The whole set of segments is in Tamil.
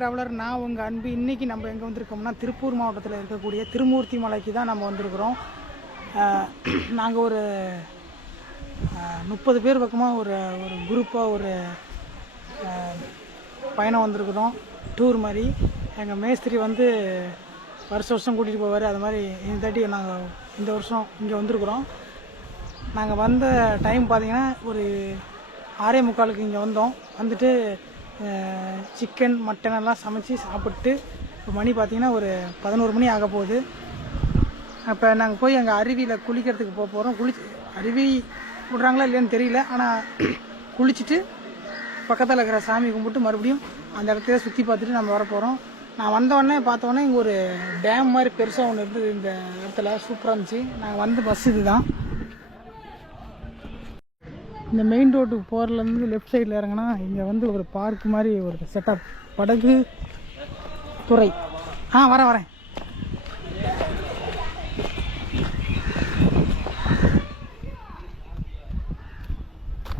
டிராவலர். நான் உங்கள் அன்பு. இன்றைக்கி நம்ம எங்கே வந்திருக்கோம்னா திருப்பூர் மாவட்டத்தில் இருக்கக்கூடிய திருமூர்த்தி மலைக்கு தான் நம்ம வந்திருக்கிறோம். நாங்கள் ஒரு 30 பேர் பக்கமாக ஒரு குரூப்பாக ஒரு பயணம் வந்திருக்கிறோம், டூர் மாதிரி. எங்கள் மேஸ்திரி வந்து வருஷம் கூட்டிகிட்டு போவார். அது மாதிரி இந்த தாட்டி நாங்கள் இந்த வருஷம் இங்கே வந்திருக்கிறோம். நாங்கள் வந்த டைம் பார்த்திங்கன்னா ஒரு 6:45 இங்கே வந்தோம். வந்துட்டு சிக்கன் மட்டன் எல்லாம் சமைச்சி சாப்பிட்டு இப்போ மணி பார்த்திங்கன்னா ஒரு 11 மணி ஆக போகுது. அப்போ நாங்கள் போய் எங்கள் அருவியில் குளிக்கிறதுக்கு போகிறோம். அருவி விட்றாங்களா இல்லையான்னு தெரியல, ஆனால் குளிச்சுட்டு பக்கத்தில் இருக்கிற சாமி கும்பிட்டு மறுபடியும் அந்த இடத்துல சுற்றி பார்த்துட்டு நம்ம வர போகிறோம். நான் வந்தோடனே பார்த்தோன்னே இங்கே ஒரு டேம் மாதிரி பெருசாக ஒன்று இருந்தது இந்த இடத்துல, சூப்பராக இருந்துச்சு. நாங்கள் வந்து பஸ் இது தான். இந்த மெயின் ரோட்டுக்கு போகிறதுலேருந்து லெஃப்ட் சைடில் இறங்கினா இங்கே வந்து ஒரு பார்க் மாதிரி ஒரு செட்டப், படகு துறை. வரேன்.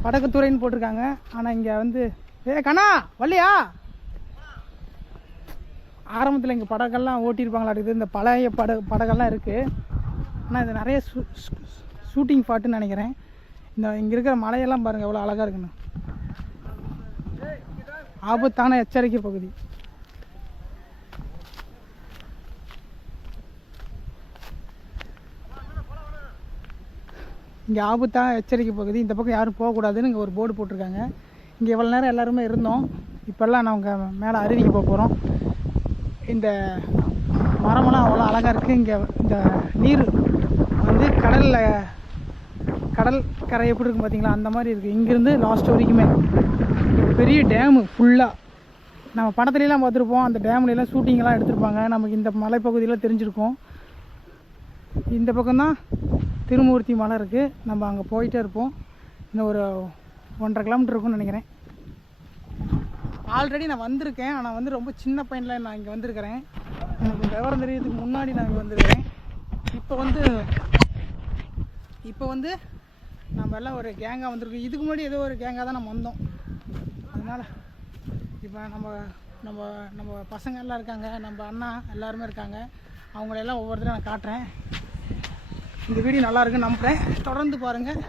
படகுத்துறைன்னு போட்டிருக்காங்க. ஆனால் இங்கே வந்து கண்ணா வள்ளியா ஆரம்பத்தில் இங்கே படகெல்லாம் ஓட்டியிருப்பாங்களா இருக்குது. இந்த பழைய படகெல்லாம் இருக்குது. ஆனால் இது நிறைய ஷூட்டிங் ஸ்பாட்டுன்னு நினைக்கிறேன். இங்கே இருக்கிற மலையெல்லாம் பாருங்கள் எவ்வளோ அழகாக இருக்குன்னு. ஆபத்தான எச்சரிக்கை பகுதி. இங்கே ஆபத்தான எச்சரிக்கை பகுதி, இந்த பக்கம் யாரும் போகக்கூடாதுன்னு இங்கே ஒரு போர்டு போட்டிருக்காங்க. இங்கே எவ்வளோ நேரம் எல்லாருமே இருந்தோம். இப்போல்லாம் நாங்கள் மேலே அருவிக்கு போக போகிறோம். இந்த மரமெல்லாம் அவ்வளோ அழகாக இருக்குது. இங்கே இந்த நீர் வந்து கடல் கரை எப்படி இருக்கும் பார்த்தீங்களா, அந்த மாதிரி இருக்குது. இங்கேருந்து லாஸ்ட் வரைக்குமே பெரிய டேமு ஃபுல்லாக. நம்ம படத்துலலாம் பார்த்துருப்போம், அந்த டேம்லாம் ஷூட்டிங்கெல்லாம் எடுத்திருப்பாங்க. நமக்கு இந்த மலைப்பகுதியில் தெரிஞ்சிருக்கும். இந்த பக்கம்தான் திருமூர்த்தி மலை இருக்குது. நம்ம அங்கே போயிட்டே இருப்போம். இன்னும் ஒரு 1.5 கிலோமீட்டர் இருக்கும்னு நினைக்கிறேன். ஆல்ரெடி நான் வந்திருக்கேன், ஆனால் வந்து ரொம்ப சின்ன பையனில் நான் இங்கே வந்திருக்கிறேன். எனக்கு விவரம் தெரியறதுக்கு முன்னாடி நான் இங்கே வந்திருக்கிறேன். இப்போ வந்து நம்ம எல்லாம் ஒரு கேங்காக வந்திருக்கோம். இதுக்கு முன்னாடி ஏதோ ஒரு கேங்காக தான் நம்ம வந்தோம். அதனால் இப்போ நம்ம பசங்க எல்லாம் இருக்காங்க, நம்ம அண்ணா எல்லாருமே இருக்காங்க. அவங்களெல்லாம் ஒவ்வொருத்தரும் நான் காட்டுறேன். இந்த வீடியோ நல்லா இருக்குன்னு நம்புகிறேன். தொடர்ந்து பாருங்கள்.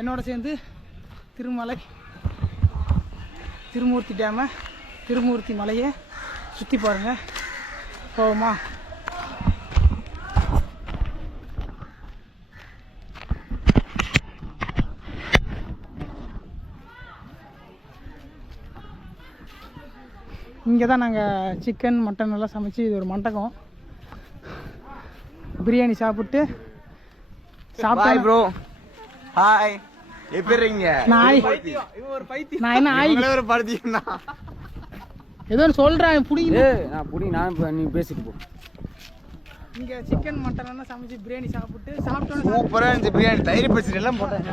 என்னோட சேர்ந்து திருமூர்த்தி டேமை, திருமூர்த்தி மலையை சுற்றி பாருங்கள். போவோமா? இங்கே தான் நாங்கள் சிக்கன் மட்டன் எல்லாம் சமைச்சு, இது ஒரு மண்டபம், பிரியாணி சாப்பிட்டு ஹாய் ப்ரோ. ஹாய், எப்படி இருக்கீங்க? நான் என்ன ஒரு படுத்தினா ஏதோ சொல்கிறேன் புடிங்க. நீ பேசிட்டு போ. இங்கே சிக்கன் மட்டன் எல்லாம் சமைச்சு பிரியாணி சாப்பிட்டோன்னு சூப்பராக இருந்துச்சு பிரியாணி. தயிர் பச்சடி எல்லாம் போட்டேன்.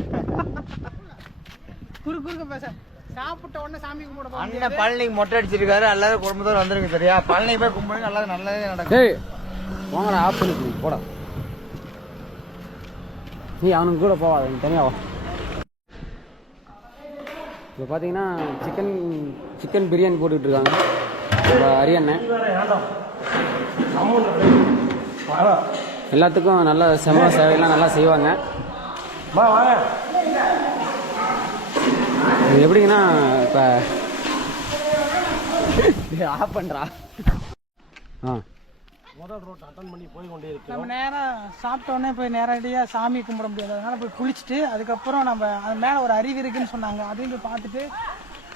குறுக்க பேச சாப்பிட்ட உடனே சாமி கும்பிட போறோம். அண்ணன் பழனிக்கு மொட்டை அடிச்சிருக்காரு. எல்லாரும் குடும்பத்தோட வந்துருக்கு. சரியா? பழனி போய் கும்பிடுங்க. எல்லாரும் நல்லதே நடக்கும். போங்கடா, ஆஃப் பண்ணி போடா. நீ அவனுக்கு கூட போவாத, நீ தனியாக வா. இப்போ பார்த்தீங்கன்னா சிக்கன் பிரியாணி போட்டுக்கிட்டு இருக்காங்க நம்ம அரியண்ணன். எல்லாத்துக்கும் நல்ல செம்ம சேவையெல்லாம் நல்லா செய்வாங்க. இது எப்படிங்கன்னா இப்போ ஆஃப் பண்ணுறா. முதல் ரோட் அட்டன் பண்ணி போய் கொண்டே இருக்கு. நம்ம நேராக சாப்பிட்டோன்னே போய் நேரடியாக சாமி கும்பிட முடியாது. அதனால் போய் குளிச்சுட்டு அதுக்கப்புறம் நம்ம அது மேலே ஒரு அருவி இருக்குதுன்னு சொன்னாங்க. அதையும் போய் பார்த்துட்டு,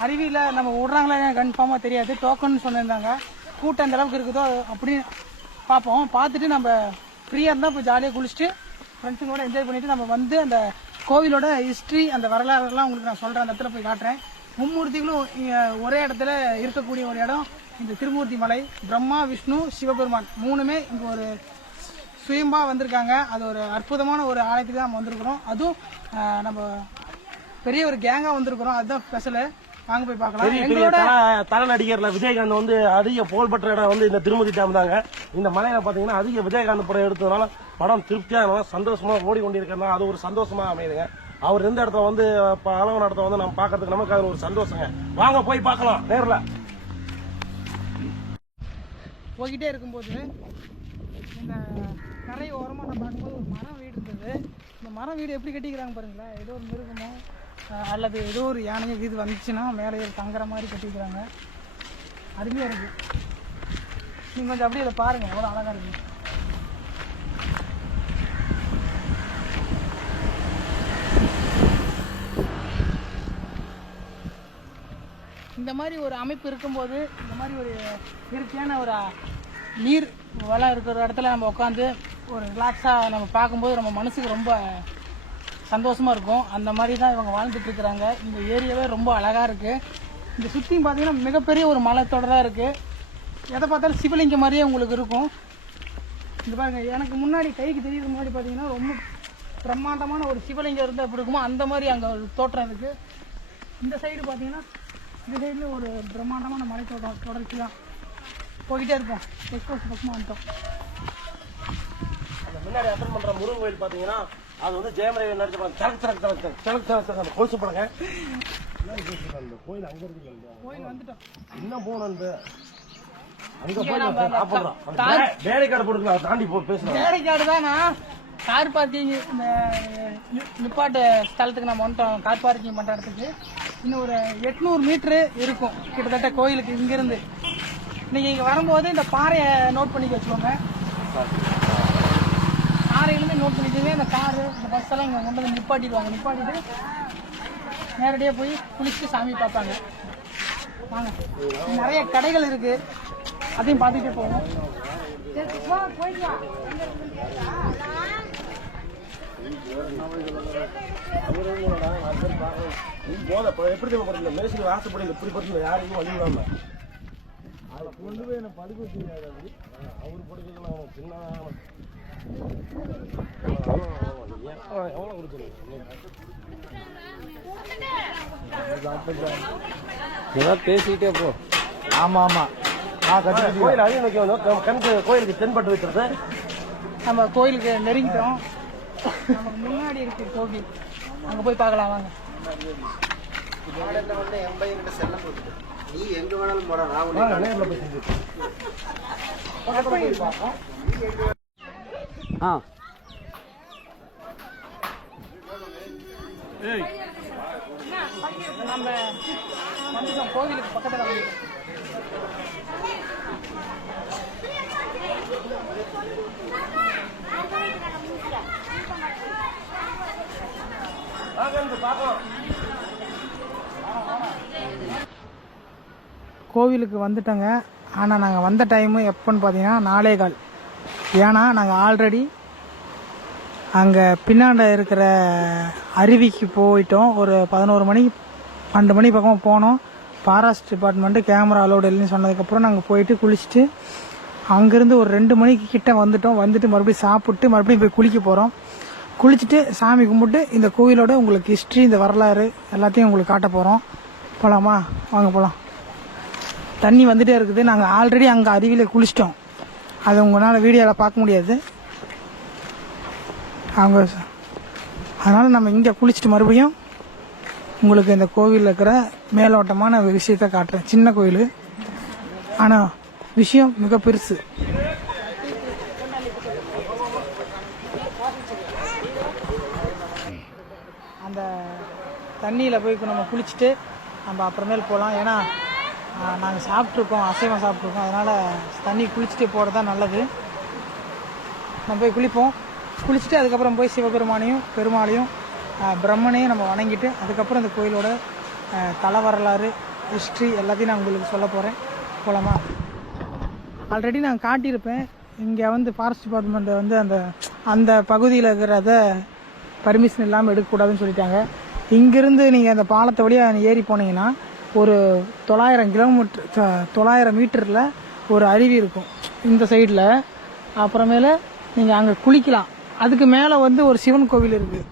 அருவியில் நம்ம விட்றாங்களா கன்ஃபார்மாக தெரியாது, டோக்கன் சொல்லியிருந்தாங்க. கூட்டம் எந்த அளவுக்கு இருக்குதோ அப்படின்னு பார்ப்போம். பார்த்துட்டு நம்ம ஃப்ரீயாக இருந்தால் போய் ஜாலியாக குளிச்சுட்டு ஃப்ரெண்ட்ஸுங்களோட என்ஜாய் பண்ணிவிட்டு நம்ம வந்து அந்த கோவிலோட ஹிஸ்ட்ரி, அந்த வரலாறுலாம் உங்களுக்கு நான் சொல்கிறேன். அந்த இடத்துல போய் காட்டுறேன். மும்மூர்த்திகளும் ஒரே இடத்துல இருக்கக்கூடிய ஒரு இடம் இந்த திருமூர்த்தி மலை. பிரம்மா, விஷ்ணு, சிவபெருமான் 3மே இங்கே ஒரு சுயம்பாக வந்திருக்காங்க. அது ஒரு அற்புதமான ஒரு ஆலயத்துக்கு தான் நம்ம வந்திருக்கிறோம். அதுவும் நம்ம பெரிய ஒரு கேங்காக வந்திருக்கிறோம். அதுதான் ஸ்பெஷலு. வாங்க போய் பார்க்கலாம். எங்களோட தல நடிகர்ல விஜயகாந்த் வந்து அதிக புகழ்பெற்ற இடம் வந்து இந்த திருமதி டேம் தாங்க. இந்த மலையில பாத்தீங்கன்னா அதிக விஜயகாந்த் படம் எடுத்ததுனால படம் திருப்தியாக சந்தோஷமா ஓடி கொண்டிருக்கிறதுனால அது ஒரு சந்தோஷமா அமையுதுங்க. அவர் எந்த இடத்துல வந்து அளவு இடத்த வந்து நம்ம பாக்கிறதுக்கு நமக்கு அது ஒரு சந்தோஷங்க. வாங்க போய் பார்க்கலாம் நேரில். போய்கிட்டே இருக்கும்போது இந்த கரை ஓரமாக நான் பார்க்கும்போது ஒரு மரம் வீடு இருந்தது. இந்த மரம் வீடு எப்படி கட்டிக்கிறாங்க பாருங்களேன். ஏதோ ஒரு மிருகமோ அல்லது ஏதோ ஒரு யானையோ இது வந்துச்சுன்னா மேலே தங்குற மாதிரி கட்டிக்கிறாங்க. அருமையாக இருக்குது. நீங்கள் கொஞ்சம் அப்படியே அதை பாருங்கள், எவ்வளோ அழகாக இருக்குது. இந்த மாதிரி ஒரு அமைப்பு இருக்கும்போது, இந்த மாதிரி ஒரு இயற்கையான ஒரு நீர் வளம் இருக்கிற இடத்துல நம்ம உட்காந்து ஒரு ரிலாக்ஸாக நம்ம பார்க்கும்போது நம்ம மனசுக்கு ரொம்ப சந்தோஷமாக இருக்கும். அந்த மாதிரி தான் இவங்க வாழ்ந்துட்டு இருக்கிறாங்க. இந்த ஏரியாவே ரொம்ப அழகாக இருக்குது. இந்த சுற்றியும் பார்த்தீங்கன்னா மிகப்பெரிய ஒரு மலைத்தொடராக இருக்குது. எதை பார்த்தாலும் சிவலிங்கம் மாதிரியே உங்களுக்கு இருக்கும். இந்த பாருங்க, எனக்கு முன்னாடி கைக்கு தெரியுற முன்னாடி பார்த்தீங்கன்னா ரொம்ப பிரம்மாண்டமான ஒரு சிவலிங்கம் இருந்தால் எப்படி இருக்குமோ அந்த மாதிரி அங்கே ஒரு தோற்றம் இருக்குது. இந்த சைடு பார்த்தீங்கன்னா இந்த சைடில் ஒரு பிரம்மாண்டமான மலை தொடர்ச்சி தான். போய்கிட்டே இருப்போம். எக்ஸ்போஸ் பக்கமாக வந்துட்டோம். அந்த முன்னாடி அட்டன் பண்ணுற முருகன் கோயில் பார்த்தீங்கன்னா அது வந்து ஜெயமரவி நடிச்ச படம் சலக் கொலுசு படங்க. அந்த கோயில் அங்கே இருக்கு. கோயில் வந்துட்டோம். இன்னும் போகணும். அங்கே போய் வேலைக்காடு போட்டு தாண்டி பேசுகிறோம். வேலைக்காடு தானா கார் பார்க்கிங் இந்த நிப்பாட்டு ஸ்தலத்துக்கு நம்ம வந்துட்டோம். கார் பார்க்கிங் பண்ணுற இடத்துக்கு இன்னும் ஒரு 800 மீட்ரு இருக்கும் கிட்டத்தட்ட கோயிலுக்கு இங்கிருந்து. நீங்கள் இங்கே வரும்போது இந்த பாறையை நோட் பண்ணி வச்சுக்கோங்க. பாறையிலுமே நோட் பண்ணிக்கிங்க. இந்த காரு இந்த பஸ் எல்லாம் இங்கே கொண்டு வந்து நிப்பாட்டிடுவாங்க. நிப்பாட்டிட்டு நேரடியாக போய் குளிச்சுட்டு சாமி பார்ப்பாங்க. வாங்க, நிறைய கடைகள் இருக்கு, அதையும் பார்த்துட்டே போவோம். எப்படி தேவைப்படுது மேசிக்கு வாசப்படி இப்படி படுத்து யாருக்கும் வழி இல்லாம அதை கொண்டு போய் என்ன படுக்க வச்சுருக்காரு. அவரு படுக்கலாம் சின்ன எவ்வளோ கொடுத்துருங்க. ஏதாவது பேசிக்கிட்டே போ. ஆமாம் ஆமாம். கோயில் அழிவுக்கு வந்தோம். கணக்கு கோயிலுக்கு தென்பட்டு வைக்கிறது. நம்ம கோயிலுக்கு நெருங்கிட்டோம். நமக்கு முன்னாடி இருக்கு கோவில், அங்கே போய் பார்க்கலாம் வாங்க. நீ எங்க வேணாலும் போட. நேரில் போய் செஞ்சு நம்ம வந்துட்டோம் கோவிலுக்கு பக்கத்தில் வந்துட்டோம். கோவிலுக்கு வந்துட்டோங்க. ஆனால் நாங்கள் வந்த டைமு எப்போன்னு பார்த்தீங்கன்னா 4:15. ஏன்னா நாங்கள் ஆல்ரெடி அங்கே பின்னாண்ட இருக்கிற அருவிக்கு போயிட்டோம். ஒரு 11 மணி 12 மணி பக்கமாக போனோம். ஃபாரஸ்ட் டிபார்ட்மெண்ட்டு கேமரா அலோடு இல்லைன்னு சொன்னதுக்கப்புறம் நாங்கள் போயிட்டு குளிச்சுட்டு அங்கேருந்து ஒரு 2 மணிக்கு கிட்ட வந்துட்டோம். வந்துட்டு மறுபடியும் சாப்பிட்டு மறுபடியும் போய் குளிக்க போகிறோம். குளிச்சுட்டு சாமி கும்பிட்டு இந்த கோவிலோட உங்களுக்கு ஹிஸ்ட்ரி, இந்த வரலாறு எல்லாத்தையும் உங்களுக்கு காட்ட போகிறோம். போகலாமா? வாங்க போகலாம். தண்ணி வந்துகிட்டே இருக்குது. நாங்கள் ஆல்ரெடி அங்கே அருவியில் குளிச்சிட்டோம். அதை உங்களால் வீடியோவில் பார்க்க முடியாது. அவங்க அதனால் நம்ம இங்கே குளிச்சுட்டு மறுபடியும் உங்களுக்கு இந்த கோவிலில் இருக்கிற மேலோட்டமான விஷயத்தை காட்டுறேன். சின்ன கோயில், ஆனால் விஷயம் மிக பெருசு. அந்த தண்ணியில் போய் நம்ம குளிச்சுட்டு நம்ம அப்புறமேல் போகலாம். ஏன்னா நாங்கள் சாப்பிட்ருக்கோம், அசைவம் சாப்பிட்ருக்கோம். அதனால் தண்ணி குளிச்சுட்டு போகிறது தான் நல்லது. நம்ம போய் குளிப்போம். குளிச்சுட்டு அதுக்கப்புறம் போய் சிவபெருமானையும் பெருமாளையும் பிரம்மனையும் நம்ம வணங்கிட்டு அதுக்கப்புறம் இந்த கோயிலோட தல வரலாறு, ஹிஸ்ட்ரி எல்லாத்தையும் நான் உங்களுக்கு சொல்ல போகிறேன். போகலாமா? ஆல்ரெடி நான் காட்டியிருப்பேன். இங்கே வந்து ஃபாரஸ்ட் டிபார்ட்மெண்ட் வந்து அந்த பகுதியில் இருக்கிறத பர்மிஷன் இல்லாமல் எடுக்கக்கூடாதுன்னு சொல்லிட்டாங்க. இங்கேருந்து நீங்கள் அந்த பாலத்தை வழியாக ஏறி போனீங்கன்னா ஒரு 900 மீட்டரில் ஒரு அருவி இருக்கும் இந்த சைடில். அப்புறமேல நீங்கள் அங்கே குளிக்கலாம். அதுக்கு மேலே வந்து ஒரு சிவன் கோவில் இருக்குது.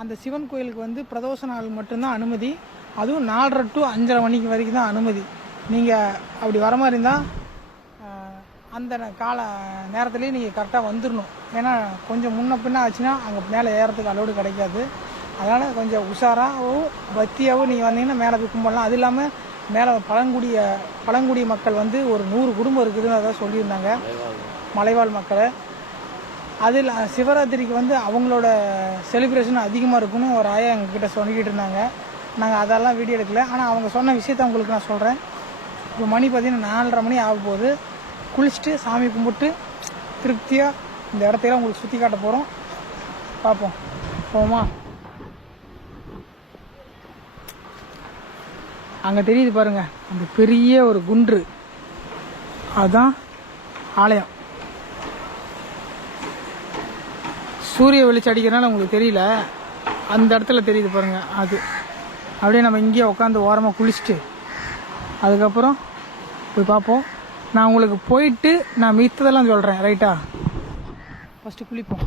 அந்த சிவன் கோயிலுக்கு வந்து பிரதோஷ நாள் மட்டும்தான் அனுமதி. அதுவும் 4:30 to 5:30 மணிக்கு வரைக்கும் தான் அனுமதி. நீங்கள் அப்படி வர மாதிரி இருந்தால் அந்த கால நேரத்துலேயே நீங்கள் கரெக்டாக வந்துடணும். ஏன்னா கொஞ்சம் முன்ன பின்ன ஆச்சுன்னா அங்கே மேலே ஏறத்துக்கு அலோடு கிடைக்காது. அதனால் கொஞ்சம் உஷாராகவும் பக்தியாகவும் நீங்கள் வந்தீங்கன்னா மேலே போய் கும்பிடலாம். அது இல்லாமல் மேலே பழங்குடி மக்கள் வந்து ஒரு 100 குடும்பம் இருக்குதுன்னு அதான் சொல்லியிருந்தாங்க, மலைவாழ் மக்களை. அதில் சிவராத்திரிக்கு வந்து அவங்களோட செலிப்ரேஷன் அதிகமாக இருக்குன்னு ஒரு ஆயா எங்ககிட்ட சொல்லிக்கிட்டு இருந்தாங்க. நாங்கள் அதெல்லாம் வீடியோ எடுக்கல. ஆனால் அவங்க சொன்ன விஷயத்த உங்களுக்கு நான் சொல்கிறேன். இப்போ மணி பார்த்திங்கன்னா 4:30 மணி ஆக போகுது. குளிச்சுட்டு சாமி கும்பிட்டு திருப்தியாக இந்த இடத்தையெல்லாம் உங்களுக்கு சுற்றி காட்ட போகிறோம். பார்ப்போம், போமா. அங்கே தெரியுது பாருங்கள், அந்த பெரிய ஒரு குன்று, அதுதான் ஆலயம். சூரிய வெளிச்சம் அடிக்கிறனால உங்களுக்கு தெரியல, அந்த இடத்துல தெரியுது பாருங்கள். அது அப்படியே நம்ம இங்கேயே உட்காந்து ஓரமாக குளிச்சுட்டு அதுக்கப்புறம் போய் பார்ப்போம். நான் உங்களுக்கு போயிட்டு நான் மித்ததெல்லாம் சொல்கிறேன், ரைட்டா? ஃபஸ்ட்டு குளிப்போம்.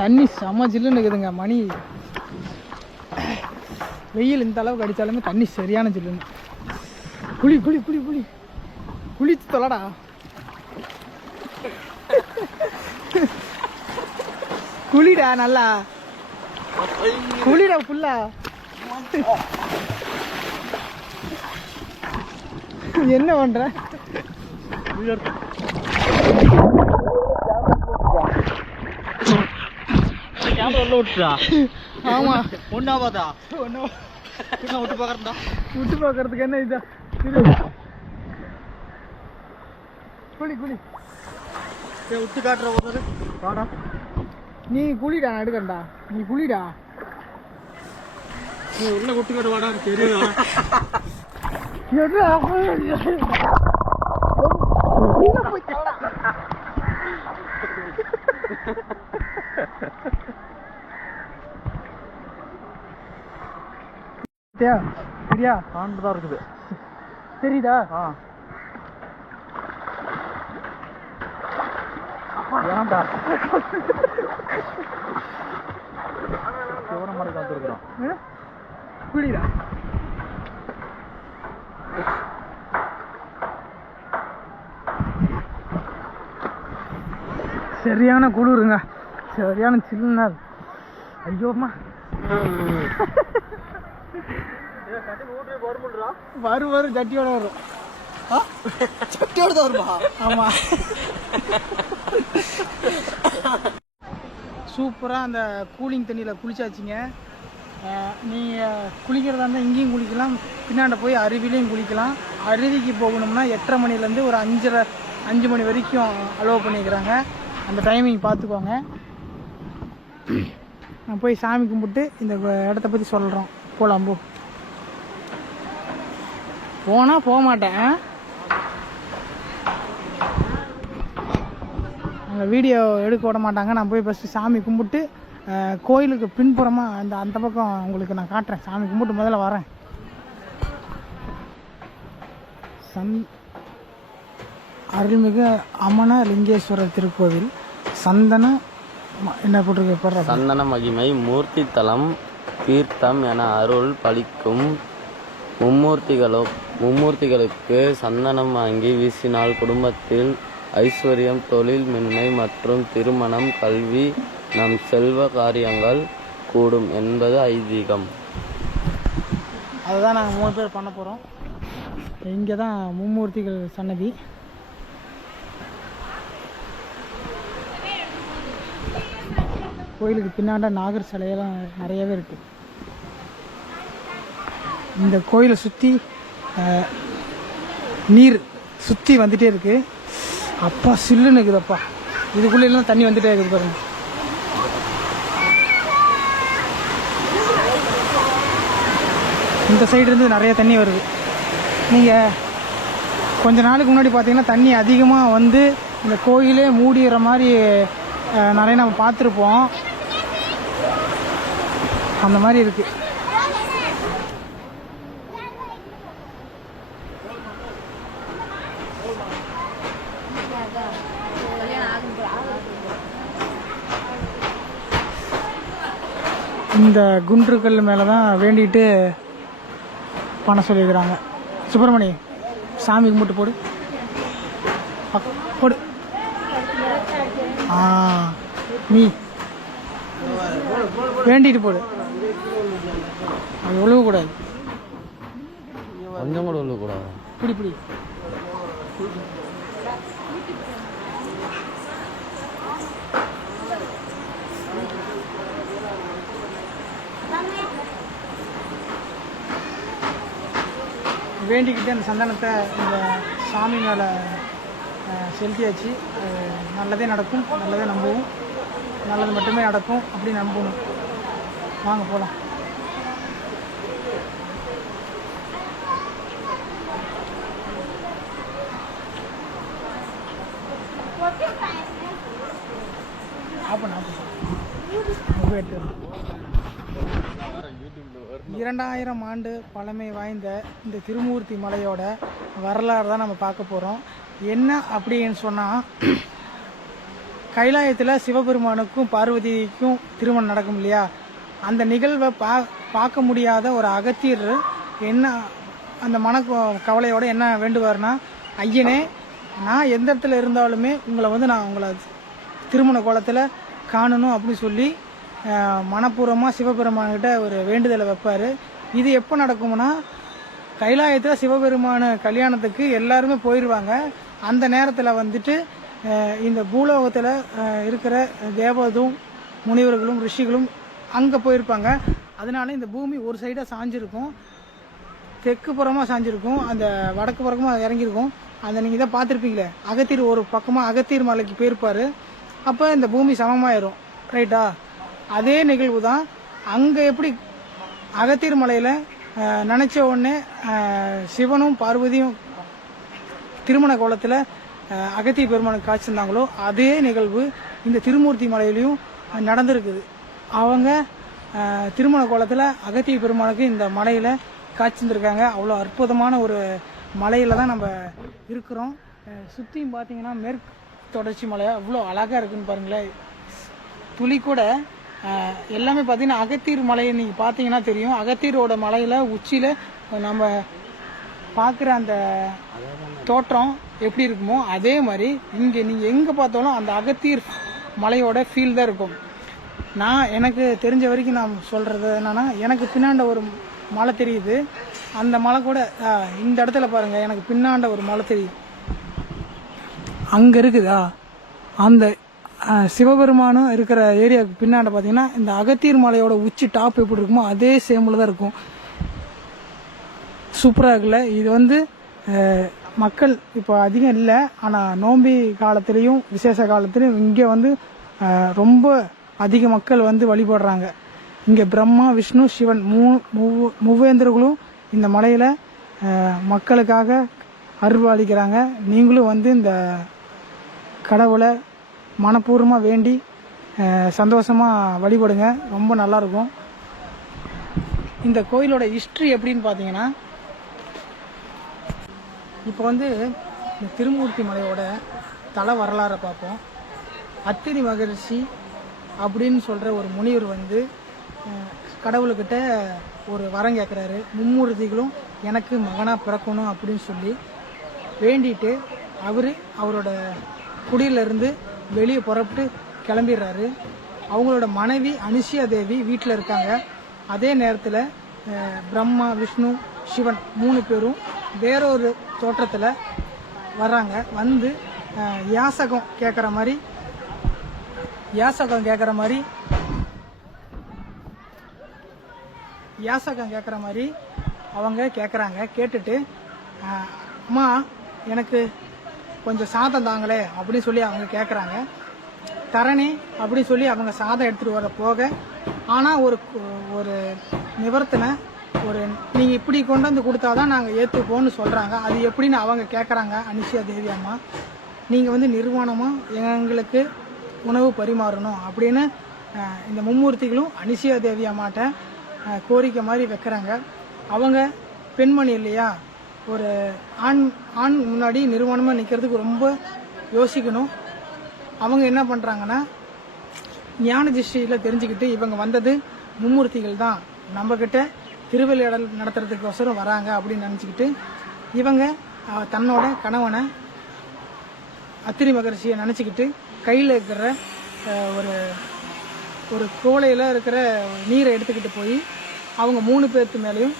தண்ணி செம்ம ஜில்லுன்னு இருக்குதுங்க. மணி வெயில் இந்த அளவுக்கு அடித்தாலுமே தண்ணி சரியான ஜில்லுன்னு. குளி குளி குளி குளி குளிச்சு தொலைடா. குளிடா, நல்லா குளிடா ஃபுல்லா. என்ன பண்ற? ஆமா, ஒன்னாவதா விட்டு பார்க்கறதுக்கு என்ன இதா? குளி குளி விட்டு காட்டுற ஒரு வாடா. நீ குளிடா, நான் எடுக்கண்டா. நீ குளிடா, நீ உள்ள விட்டு காட்டு வாடா. தெரியும் சரியா? ஆண்டுதான் இருக்குது, தெரியுதா? ஏன்டா சிவன மாதிரி காத்துருக்குறோம். குளிடா. சரியான குளிருங்க, சரியான சில்லுன்னா. ஐயோம்மா, வரும் சட்டியோட வரும். சட்டியோட தான் வருமா? ஆமா, சூப்பராக அந்த கூலிங் தண்ணியில் குளிச்சாச்சுங்க. நீங்கள் குளிக்கிறதா இருந்தால் இங்கேயும் குளிக்கலாம், பின்னாண்ட போய் அருவிலையும் குளிக்கலாம். அருவிக்கு போகணும்னா 8:30 மணிலேருந்து ஒரு 5 மணி வரைக்கும் அலோவ் பண்ணிக்கிறாங்க. அந்த டைமிங் பார்த்துக்கோங்க. நான் போய் சாமி கும்பிட்டு இந்த இடத்த பற்றி சொல்கிறோம். போகலாம், போனால் போக மாட்டேன். அங்கே வீடியோ எடுக்க விட மாட்டாங்க. நான் போய் ஃபஸ்ட்டு சாமி கும்பிட்டு கோயிலுக்கு பின்புறமாக அந்த பக்கம் உங்களுக்கு நான் காட்டுறேன். சாமி கும்பிட்டு முதல்ல வரேன். அருள்மிகு அமன லிங்கேஸ்வரர் திருக்கோவில் சந்தன என்ன போட்டிருக்க? சந்தன மகிமை மூர்த்தி தலம் தீர்த்தம் என அருள் பலிக்கும் மும்மூர்த்திகளுக்கு சந்தனம் வாங்கி வீசினால் குடும்பத்தில் ஐஸ்வர்யம், தொழில் மின்மை மற்றும் திருமணம், கல்வி, நம் செல்வ காரியங்கள் கூடும் என்பது ஐதீகம். அதுதான் நாங்கள் 3 பேர் பண்ண போகிறோம். இங்கே தான் மும்மூர்த்திகள் சன்னதி. கோயிலுக்கு பின்னாண்ட நாகர் சிலையெல்லாம் நிறையவே இருக்குது. இந்த கோயிலை சுற்றி நீர் சுற்றி வந்துட்டே இருக்கு. அப்பா சில்லுன்னு இருக்குதப்பா. இதுக்குள்ளே எல்லாம் தண்ணி வந்துட்டே இருக்குது பாருங்க. இந்த சைடு இருந்து நிறைய தண்ணி வருது. நீங்கள் கொஞ்ச நாளுக்கு முன்னாடி பார்த்தீங்கன்னா தண்ணி அதிகமாக வந்து இந்த கோயிலே மூடிற மாதிரி நிறைய நம்ம பார்த்துருப்போம். அந்த மாதிரி இருக்கு. இந்த குன்றுக்கல் மேலே தான் வேண்டிட்டு பண்ண சொல்லியிருக்கிறாங்க. சுப்பிரமணி சாமி கும்பிட்டு போடு போடு. நீ வேண்டிட்டு போடு. அது ஒழுகக்கூடாது, கொஞ்சம் கூட ஒழுகக்கூடாது. பிடி பிடி. வேண்டிக்கிட்டு அந்த சந்தனத்தை இந்த சாமி மேலே செலுத்தியாச்சு. நல்லதே நடக்கும், நல்லதே நம்புவோம், நல்லது மட்டுமே நடக்கும் அப்படி நம்பணும். வாங்க போகலாம். ஆப்பண்ணா 2000 ஆண்டு பழமை வாய்ந்த இந்த திருமூர்த்தி மலையோட வரலாறு தான் நம்ம பார்க்க போகிறோம். என்ன அப்படின்னு சொன்னால், கைலாயத்தில் சிவபெருமானுக்கும் பார்வதிக்கும் திருமணம் நடக்கும் இல்லையா, அந்த நிகழ்வை பார்க்க முடியாத ஒரு அகத்தியர் என்ன அந்த கவலையோட என்ன வேண்டுவார்னா, ஐயனே நான் எந்த இடத்துல இருந்தாலுமே நான் உங்களை திருமண கோலத்தில் காணணும் அப்படின்னு சொல்லி மனப்பூர்வமாக சிவபெருமான்கிட்ட ஒரு வேண்டுதலை வைப்பார். இது எப்போ நடக்கும்னா, கைலாயத்தில் சிவபெருமான கல்யாணத்துக்கு எல்லாருமே போயிடுவாங்க. அந்த நேரத்தில் வந்துட்டு இந்த பூலோகத்தில் இருக்கிற தேவதும் முனிவர்களும் ரிஷிகளும் அங்கே போயிருப்பாங்க. அதனால இந்த பூமி ஒரு சைடாக சாஞ்சிருக்கும், தெற்கு புறமாக சாஞ்சிருக்கும், அந்த வடக்கு புறமாக இறங்கியிருக்கும். அந்த நீங்கள் தான் பார்த்துருப்பீங்களே, அகத்தீர் ஒரு பக்கமாக அகத்தீர் மலைக்கு போயிருப்பார். அப்போ இந்த பூமி சமமாயிரும், ரைட்டா? அதே நிகழ்வு தான் அங்கே. எப்படி அகத்தீர் மலையில் நினச்ச உடனே சிவனும் பார்வதியும் திருமண கோலத்தில் அகத்திய பெருமானுக்கு காட்சி தந்தாங்களோ, அதே நிகழ்வு இந்த திருமூர்த்தி மலையிலையும் நடந்திருக்குது. அவங்க திருமண கோலத்தில் அகத்திய பெருமானுக்கு இந்த மலையில் காட்சி தந்திருக்காங்க. அவ்வளோ அற்புதமான ஒரு மலையில் தான் நம்ம இருக்கிறோம். சுற்றியும் பார்த்தீங்கன்னா மேற்கு தொடர்ச்சி மலை அவ்வளோ அழகாக இருக்குன்னு பாருங்களேன். துளி கூட எல்லாமே பார்த்தீங்கன்னா அகத்தீர் மலையை நீங்கள் பார்த்தீங்கன்னா தெரியும். அகத்தீரோட மலையில் உச்சியில் நம்ம பார்க்குற அந்த தோற்றம் எப்படி இருக்குமோ அதே மாதிரி இங்கே நீங்கள் எங்கே பார்த்தாலும் அந்த அகத்தீர் மலையோட ஃபீல் தான் இருக்கும். எனக்கு தெரிஞ்ச வரைக்கும் நான் சொல்கிறது என்னென்னா, எனக்கு பின்னாண்ட ஒரு மலை தெரியுது. அந்த மலை கூட இந்த இடத்துல பாருங்கள், எனக்கு பின்னாண்ட ஒரு மலை தெரியுது அங்கே இருக்குதா. அந்த சிவபெருமானும் இருக்கிற ஏரியாவுக்கு பின்னாண்ட பார்த்தீங்கன்னா இந்த அகத்தீர் மலையோட உச்சி டாப் எப்படி இருக்குமோ அதே சேமில் தான் இருக்கும். சூப்பராக இருக்குல்ல. இது மக்கள் இப்போ அதிகம் இல்லை, ஆனால் நோம்பி காலத்துலேயும் விசேஷ காலத்துலேயும் இங்கே ரொம்ப அதிக மக்கள் வழிபடுறாங்க. இங்கே பிரம்மா விஷ்ணு சிவன் மூவேந்திரர்களும் இந்த மலையில் மக்களுக்காக அருள்வாளிக்கிறாங்க. நீங்களும் இந்த கடவுளை மனப்பூர்வமாக வேண்டி சந்தோஷமாக வழிபடுங்க, ரொம்ப நல்லாயிருக்கும். இந்த கோயிலோட ஹிஸ்ட்ரி எப்படின்னு பார்த்தீங்கன்னா, இப்போ இந்த திருமூர்த்தி மலையோட தல வரலாறை பார்ப்போம். அத்திரி மகரிஷி அப்படின்னு சொல்கிற ஒரு முனிவர் கடவுள்கிட்ட ஒரு வரம் கேட்குறாரு. மும்மூர்த்திகளும் எனக்கு மகனாக பிறக்கணும் அப்படின்னு சொல்லி வேண்டிட்டு அவரோட குடியிலிருந்து வெளியே புறப்பட்டு கிளம்பிடுறாரு. அவங்களோட மனைவி அனுசியா தேவி வீட்டில் இருக்காங்க. அதே நேரத்தில் பிரம்மா விஷ்ணு சிவன் 3 பேரும் வேறொரு தோற்றத்தில் வர்றாங்க. யாசகம் கேட்குற மாதிரி அவங்க கேட்குறாங்க. கேட்டுட்டு அம்மா எனக்கு கொஞ்சம் சாதம் தாங்களே அப்படின்னு சொல்லி அவங்க கேட்குறாங்க. தரணி அப்படின்னு சொல்லி அவங்க சாதம் எடுத்துகிட்டு வர போக, ஆனால் ஒரு நிவர்த்தனை நீங்கள் இப்படி கொண்டு வந்து கொடுத்தாதான் நாங்கள் ஏற்றுப்போன்னு சொல்கிறாங்க. அது எப்படின்னு அவங்க கேட்குறாங்க. அனிஷா தேவி அம்மா, நீங்கள் நிர்வாணமாக எங்களுக்கு உணவு பரிமாறணும் அப்படின்னு இந்த மும்மூர்த்திகளும் அனிஷா தேவி அம்மாட்ட கோரிக்கை மாதிரி வைக்கிறாங்க. அவங்க பெண்மணி இல்லையா, ஒரு ஆண் முன்னாடி நிர்வாணமாக நிற்கிறதுக்கு ரொம்ப யோசிக்கணும். அவங்க என்ன பண்ணுறாங்கன்னா, ஞான திருஷ்டியில் தெரிஞ்சுக்கிட்டு இவங்க வந்தது மும்மூர்த்திகள் தான், நம்மக்கிட்ட திருவிளையாடல் நடத்துறதுக்கோசரம் வராங்க அப்படின்னு நினச்சிக்கிட்டு இவங்க தன்னோட கணவனை அத்திரி மகரிஷியை நினச்சிக்கிட்டு கையில் இருக்கிற ஒரு கோலையில் இருக்கிற நீரை எடுத்துக்கிட்டு போய் அவங்க 3 பேர்த்து மேலேயும்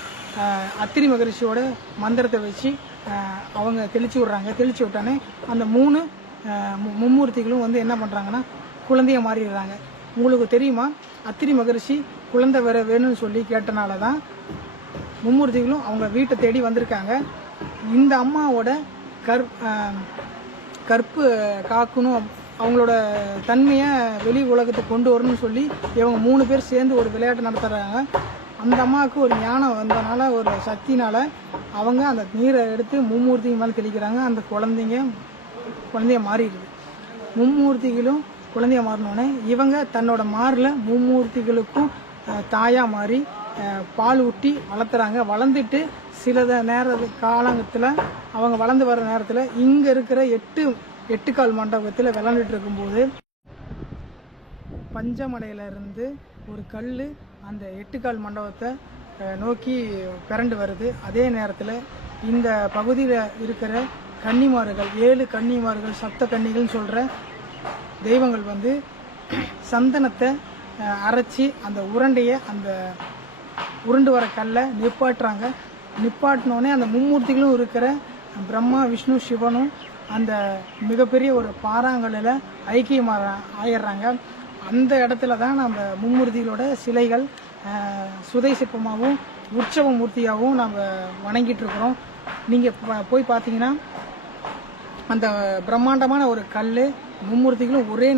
அத்திரி மகரிஷியோட மந்திரத்தை வச்சு அவங்க தெளிச்சு விட்றாங்க. தெளிச்சு விட்டானே அந்த 3 மும்மூர்த்திகளும் என்ன பண்ணுறாங்கன்னா குழந்தைய மாறிடுறாங்க. உங்களுக்கு தெரியுமா, அத்திரி மகரிஷி குழந்தை வேணும்னு சொல்லி கேட்டனால தான் மும்மூர்த்திகளும் அவங்க வீட்டை தேடி வந்திருக்காங்க. இந்த அம்மாவோட கற்பு காக்கணும், அவங்களோட தன்மையை வெளி உலகத்துக்கு கொண்டு வரணும்னு சொல்லி இவங்க 3 பேர் சேர்ந்து ஒரு விளையாட்டு நடத்துகிறாங்க. அந்த அம்மாவுக்கு ஒரு ஞானம் வந்தனால, ஒரு சக்தினால அவங்க அந்த நீரை எடுத்து மும்மூர்த்திங்க மேலே தெளிக்கிறாங்க. அந்த குழந்தைய மாறிடுது. மும்மூர்த்திகளும் குழந்தைய மாறினோடனே இவங்க தன்னோட மாரில் மும்மூர்த்திகளுக்கும் தாயாக மாறி பால் ஊட்டி வளர்த்துறாங்க. வளர்ந்துட்டு சில காலங்கத்தில் அவங்க வளர்ந்து வர நேரத்தில் இங்கே இருக்கிற 8 கால் மண்டபத்தில் விளையாண்டுட்டு இருக்கும்போது பஞ்சமலையிலிருந்து ஒரு கல் அந்த 8 கால் மண்டபத்தை நோக்கி பிறண்டு வருது. அதே நேரத்தில் இந்த பகுதியில் இருக்கிற கன்னிமார்கள், 7 கன்னிமார்கள், சப்த கன்னிகள்னு சொல்கிற தெய்வங்கள் சந்தனத்தை அரைச்சி அந்த உருண்டையை, அந்த உருண்டு வர கல்லை நிப்பாட்டுறாங்க. நிப்பாட்டினோடனே அந்த மும்மூர்த்திகளும் இருக்கிற பிரம்மா, விஷ்ணு, சிவனும் அந்த மிகப்பெரிய ஒரு பாறாங்கல்லில் ஐக்கியமாக ஆயிடுறாங்க. அந்த இடத்துல தான் நம்ம மும்மூர்த்திகளோட சிலைகள் சுதை சிற்பமாகவும் உற்சவ மூர்த்தியாகவும் நம்ம வணங்கிட்டு இருக்கிறோம். நீங்கள் போய் பார்த்தீங்கன்னா அந்த பிரம்மாண்டமான ஒரு கல் மும்மூர்த்திகளும் ஒரே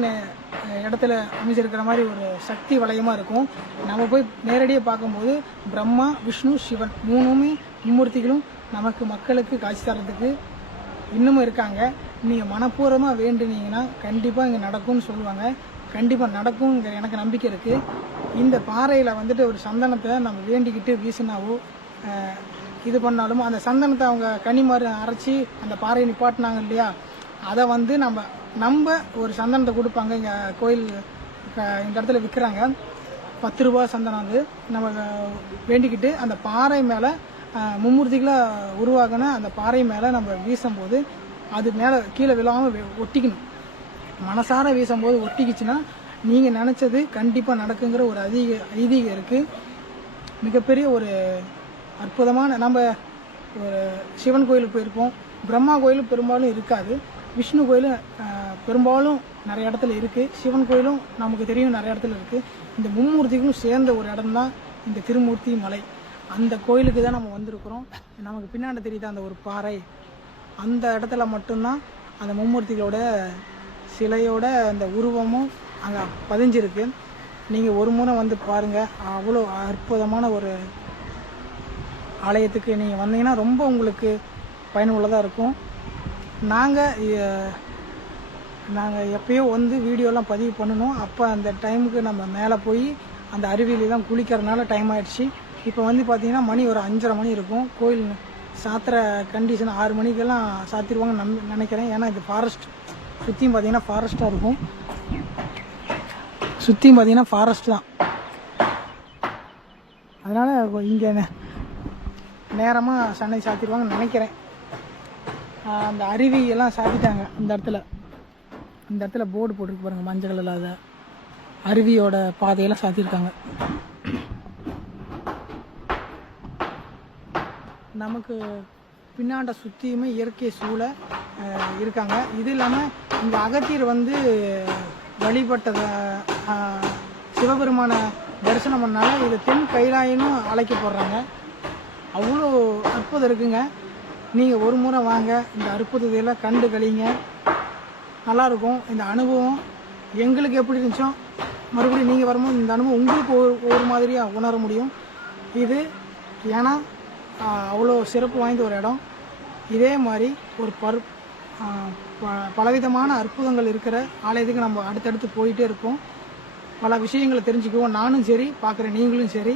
இடத்துல அமைச்சிருக்கிற மாதிரி ஒரு சக்தி வளையமாக இருக்கும். நம்ம போய் நேரடியாக பார்க்கும்போது பிரம்மா, விஷ்ணு, சிவன் 3 மும்மூர்த்திகளும் நமக்கு மக்களுக்கு காட்சி தரத்துக்கு இன்னமும் இருக்காங்க. நீங்கள் மனப்பூர்வமாக வேண்டுனீங்கன்னா கண்டிப்பாக இங்கே நடக்கும்னு சொல்லுவாங்க. கண்டிப்பாக நடக்கும்ங்கிற எனக்கு நம்பிக்கை இருக்குது. இந்த பாறையில் ஒரு சந்தனத்தை நம்ம வேண்டிக்கிட்டு வீசினாவோ இது பண்ணாலும் அந்த சந்தனத்தை அவங்க கனிமாறு அரைச்சி அந்த பாறையை நிப்பாட்டினாங்க இல்லையா, அதை நம்ம ஒரு சந்தனத்தை கொடுப்பாங்க. இங்கே கோயில் இந்த இடத்துல விற்கிறாங்க, 10 ரூபா சந்தனம். அது நம்ம வேண்டிக்கிட்டு அந்த பாறை மேலே மும்மூர்த்திகளாக உருவாகின அந்த பாறை மேலே நம்ம வீசும்போது அது மேலே கீழே விழாமல் ஒட்டிக்கணும். மனசார வீசும்போது ஒட்டிக்கிச்சுன்னா நீங்கள் நினச்சது கண்டிப்பாக நடக்குங்கிற ஒரு ஐதீகம் இருக்குது. மிகப்பெரிய ஒரு அற்புதமான, நம்ம ஒரு சிவன் கோயிலுக்கு போயிருப்போம், பிரம்மா கோயிலும் பெரும்பாலும் இருக்காது, விஷ்ணு கோயிலும் பெரும்பாலும் நிறைய இடத்துல இருக்குது, சிவன் கோயிலும் நமக்கு தெரியும் நிறைய இடத்துல இருக்குது. இந்த மும்மூர்த்திகளும் சேர்ந்த ஒரு இடம் தான் இந்த திருமூர்த்தி மலை. அந்த கோயிலுக்கு தான் நம்ம வந்திருக்கிறோம். நமக்கு பின்னாடி தெரியுது அந்த ஒரு பாறை, அந்த இடத்துல மட்டும்தான் அந்த மும்மூர்த்திகளோட சிலையோட அந்த உருவமும் அங்கே பதிஞ்சிருக்கு. நீங்கள் ஒரு முறை பாருங்கள், அவ்வளோ அற்புதமான ஒரு ஆலயத்துக்கு நீங்கள் வந்தீங்கன்னா ரொம்ப உங்களுக்கு பயனுள்ளதாக இருக்கும். நாங்கள் எப்பயோ வீடியோலாம் பதிவு பண்ணணும். அப்போ அந்த டைமுக்கு நம்ம மேலே போய் அந்த அருவியிலாம் குளிக்கிறதுனால டைம் ஆகிடுச்சு. இப்போ பார்த்தீங்கன்னா மணி ஒரு 5:30 மணி இருக்கும். கோயில் சாத்திர கண்டிஷன் 6 மணிக்கெல்லாம் சாத்திடுவாங்கன்னு நினைக்கிறேன். ஏன்னா இது ஃபாரஸ்ட், சுற்றியும் பார்த்தீங்கன்னா ஃபாரஸ்ட்டாக இருக்கும். சுற்றியும் பார்த்தீங்கன்னா ஃபாரஸ்ட் தான், அதனால் இங்கே நேரமாக சண்டை சாத்திடுவாங்கன்னு நினைக்கிறேன். அந்த அருவியெல்லாம் சாத்திட்டாங்க. இந்த இடத்துல போர்டு போட்டிருக்கு பாருங்கள், மஞ்சள் இல்லாத அருவியோட பாதையெல்லாம் சாத்தியிருக்காங்க. நமக்கு பின்னாண்ட சுற்றியுமே இயற்கை சூழ இருக்காங்க. இது இல்லாமல் இந்த அகத்தியர் வழிபட்டதை சிவபெருமான தரிசனம் பண்ணால இது தென் கைலாயனும் அழைக்கப்படுறாங்க. அவ்வளோ அற்புதம் இருக்குங்க. நீங்கள் ஒரு முறை வாங்க, இந்த அற்புதத்தையெல்லாம் கண்டு கழிங்க. நல்லாயிருக்கும் இந்த அனுபவம். எங்களுக்கு எப்படி இருந்துச்சோ மறுபடியும் நீங்கள் வரும்போது இந்த அனுபவம் உங்களுக்கு ஒரு மாதிரியாக உணர முடியும். இது ஏன்னா அவ்வளோ சிறப்பு வாய்ந்த ஒரு இடம். இதே மாதிரி ஒரு பலவிதமான அற்புதங்கள் இருக்கிற ஆலயத்துக்கு நம்ம அடுத்தடுத்து போயிட்டே இருப்போம். பல விஷயங்களை தெரிஞ்சுக்குவோம். நானும் சரி, பார்க்குற நீங்களும் சரி.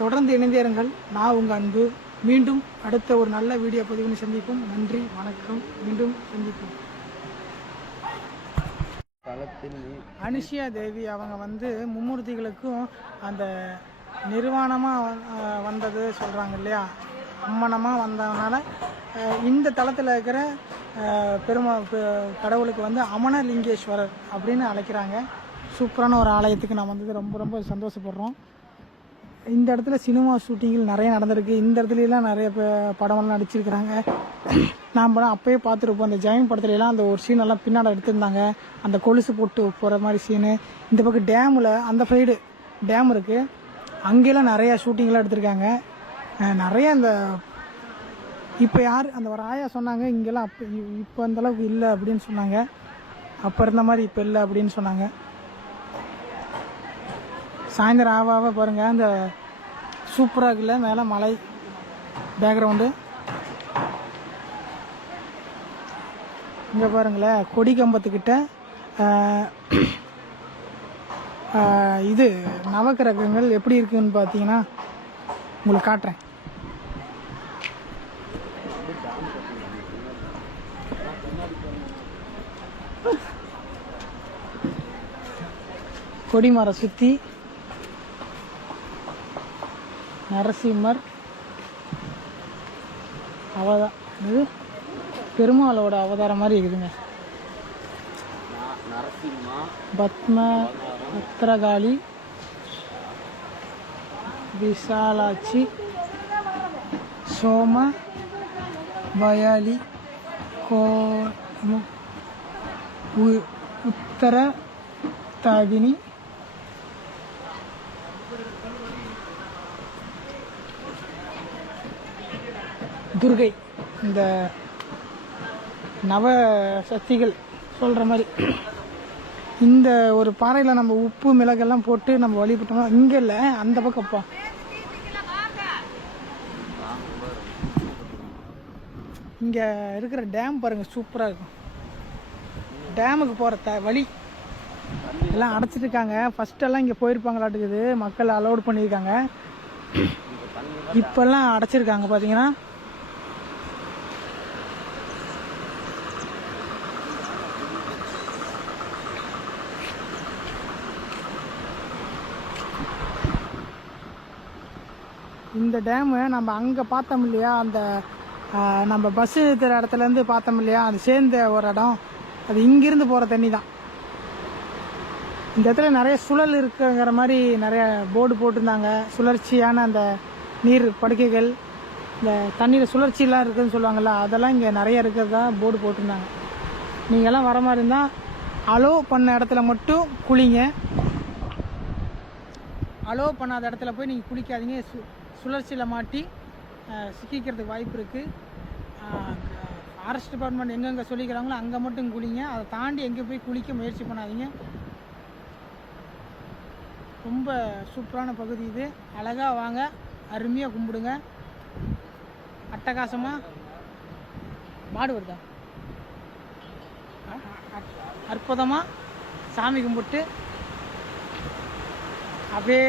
தொடர்ந்து இணைந்தே இருங்கள். நான் உங்கள் அன்பு. மீண்டும் அடுத்த ஒரு நல்ல வீடியோ பதிவுன்னு சந்திப்போம். நன்றி, வணக்கம். மீண்டும் சந்திப்போம். அனுஷியா தேவி அவங்க மும்மூர்த்திகளுக்கும் அந்த நிர்வாணமாக வந்தது சொல்கிறாங்க இல்லையா, அம்மனமாக வந்ததுனால இந்த தளத்தில் இருக்கிற கடவுளுக்கு அமனலிங்கேஸ்வரர் அப்படின்னு அழைக்கிறாங்க. சூப்பரான ஒரு ஆலயத்துக்கு நான் வந்தது ரொம்ப ரொம்ப சந்தோஷப்படுறோம். இந்த இடத்துல சினிமா ஷூட்டிங்கில் நிறைய நடந்திருக்கு. இந்த இடத்துலலாம் நிறைய படமெல்லாம் நடிச்சிருக்கிறாங்க. நாம் அப்போயே பார்த்துருப்போம். அந்த ஜெயம் படத்துலலாம் அந்த ஒரு சீனெல்லாம் பின்னாடி எடுத்திருந்தாங்க. அந்த கொலுசு போட்டு போகிற மாதிரி சீனு. இந்த பக்கம் டேமில் அந்த சைடு டேம் இருக்குது, அங்கெல்லாம் நிறையா ஷூட்டிங்லாம் எடுத்திருக்காங்க. நிறைய அந்த இப்போ யார் அந்த ஒரு ஆயா சொன்னாங்க, இங்கெல்லாம் இப்போ அந்தளவுக்கு இல்லை அப்படின்னு சொன்னாங்க. அப்போ இருந்த மாதிரி இப்போ இல்லை அப்படின்னு சொன்னாங்க. சாயந்தரம் ஆவாக பாருங்கள், அந்த சூப்பராக இருக்குல்ல, மேலே மலை பேக்ரவுண்டு. இங்கே பாருங்களேன், கொடி கம்பத்துக்கிட்ட இது நவக்கிரகங்கள் எப்படி இருக்குதுன்னு பார்த்தீங்கன்னா உங்களுக்கு காட்டுறேன். கொடிமரம் சுற்றி நரசிம்மர் அவதான் இது பெருமாளோட அவதாரம் மாதிரி இருக்குதுங்க. பத்ம பத்ரகாளி, விசாலாட்சி, சோம பயாலி, உத்தர தாகினி, துர்கை. இந்த நவ சக்திகள் சொல்கிற மாதிரி இந்த ஒரு பாறையில் நம்ம உப்பு மிளகெல்லாம் போட்டு நம்ம வழிபட்டோம்னா, இங்கே இல்லை அந்த பக்கம்ப்பா, இங்கே இருக்கிற டேம் பாருங்கள், சூப்பராக இருக்கும். டேமுக்கு போகிற வழி எல்லாம் அடைச்சிட்ருக்காங்க. ஃபஸ்ட்டெல்லாம் இங்கே போயிருப்பாங்களாட்டுக்குது, மக்கள் அலோட் பண்ணியிருக்காங்க. இப்போல்லாம் அடைச்சிருக்காங்க. பார்த்தீங்கன்னா இந்த டேமு நம்ம அங்கே பார்த்தோம் இல்லையா, அந்த நம்ம பஸ்ஸு நிறுத்துகிற இடத்துலேருந்து பார்த்தோம் இல்லையா, அது சேர்ந்த ஒரு இடம், அது இங்கிருந்து போகிற தண்ணி தான். இந்த இடத்துல நிறைய சுழல் இருக்குங்கிற மாதிரி நிறைய போர்டு போட்டிருந்தாங்க. சுழற்சியான அந்த நீர் படுக்கைகள், இந்த தண்ணியில் சுழற்சியெலாம் இருக்குதுன்னு சொல்லுவாங்கள்ல, அதெல்லாம் இங்கே நிறைய இருக்கிறதா போர்டு போட்டிருந்தாங்க. நீங்கள்லாம் வர மாதிரி இருந்தால் அலோ பண்ண இடத்துல மட்டும் குளிங்க. அலோ பண்ணாத இடத்துல போய் நீங்கள் குளிக்காதீங்க. சுழற்சியில் மாட்டி சிக்கிக்கிறதுக்கு வாய்ப்பு இருக்குது. ஃபாரஸ்ட் டிபார்ட்மெண்ட் எங்கெங்கே சொல்லிக்கிறாங்களோ அங்கே மட்டும் குளிங்க. அதை தாண்டி எங்கே போய் குளிக்க முயற்சி பண்ணாதீங்க. ரொம்ப சூப்பரான பகுதி இது. அழகாக வாங்க, அருமையாக கும்பிடுங்க. அட்டகாசமாக மாடு வருதா, அற்புதமாக சாமி கும்பிட்டு அப்படியே